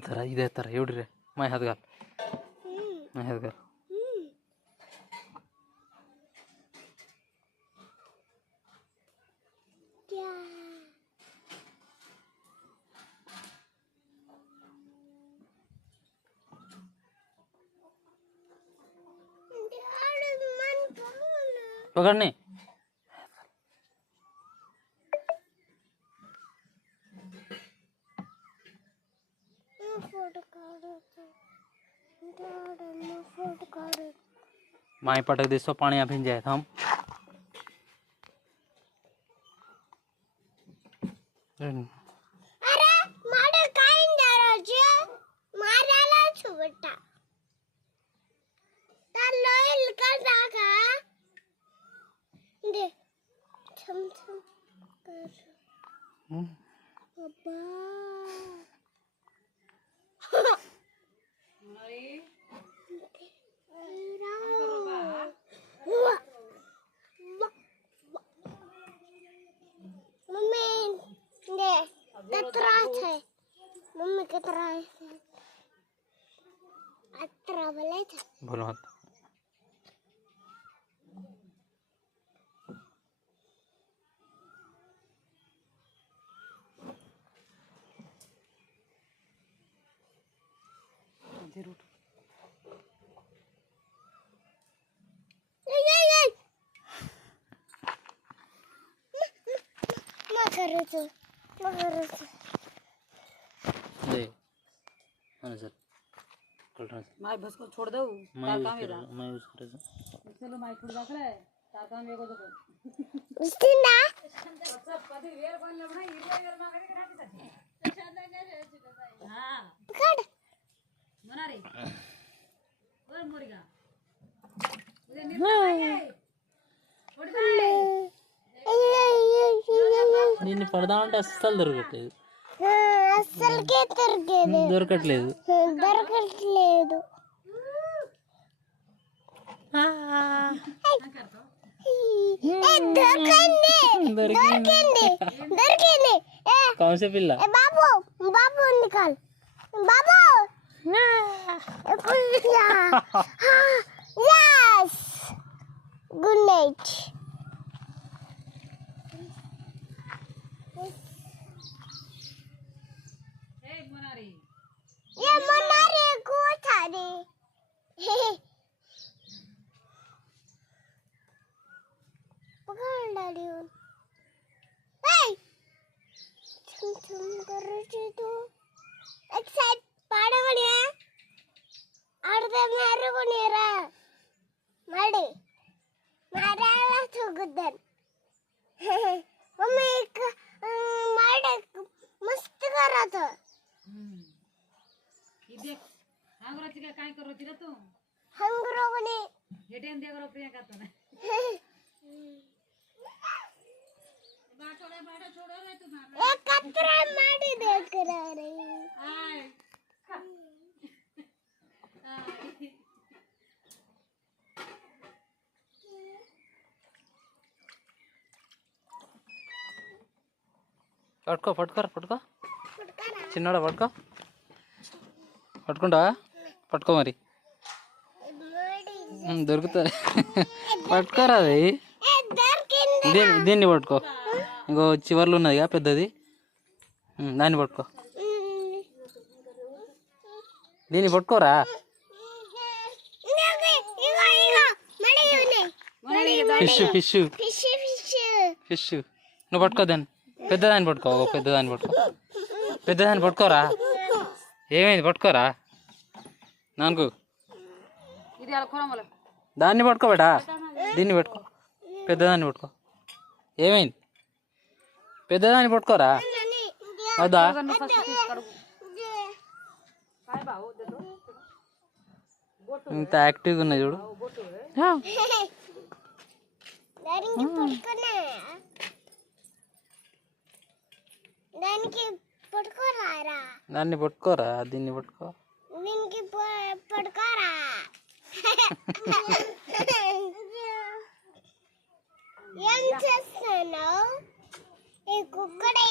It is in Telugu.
थर इधे थर एवढी रे माय हात घाल माय हात घाल पकड़ नहीं माई पटक दे सो पानी फिन जाए हम अरे मारे काई दारो जे माराला छु बेटा ता लोयल कर दागा दे छम छम कर बाबा मम्मी दे कतरा है मम्मी कतरा है अतरा बोले थे बोलो मत जरूर दे सर माय बस को छोड़ दो मैं यूज कर चलो माय छोड़ दाखल है ता काम एगो दो उसकी ना सब कदी वेर बन लबना इरे वेर मागे के राखी सके हां पकड़ मना रे और मोरिगा उधर निकल आए छोड़ दे నేను పడదామంటే అస్సలు దొరకట్లేదు అస్సలకే దొరకట్లేదు దొరికింది कौन से पिल्ला बाबू बाबू निकाल बाबू यस गुड नाइट ये मनारे को थारे पकड़ डाली हूँ छुम छुम कर रही तो एक साइड पाड़ा बढ़िया आड़े मेरे को नहीं रहा मारे मारे आला तो गुदन मम्मी एक मारे मस्त कर रहा था देख हांगराची काय करत रे तू हंगरो कोणी हेटेन दे करो प्रियंका तो बाटोडे बाटा छोड़ो रे तू एक कतरा माडी देख कर रही आय పట్టుకో పట్టుకో పట్టుకో చిన్నోడా పట్టుకో పట్టుకుంటా పట్టుకో మరి దొరుకుతుంది పట్టుకోరా అది దీన్ని పట్టుకో ఇంకో చివర్లు ఉన్నదిగా పెద్దది దాన్ని పట్టుకో దీన్ని పట్టుకోరా ఫిష్ ఫిష్ ఫిష్ నువ్వు పట్టుకో దాన్ని పెద్దదాన్ని పట్టుకో పెద్దదాన్ని పట్టుకో పెద్దదాన్ని పట్టుకోరా ఏమైంది పట్టుకోరా నాకు ఇది అలకొరమల దాన్ని పట్టుకో బేటా దీన్ని పట్టుకో పెద్దదాన్ని పట్టుకో ఏమైంది పెద్దదాన్ని పట్టుకోరా వద్దా ఇంత యాక్టివ్గా ఉన్నాయి చూడు దాన్ని పట్టుకోరా దీన్ని పట్టుకో పట్టుకోరా ఏం చేస్తున్నావు ఈ కుక్కడే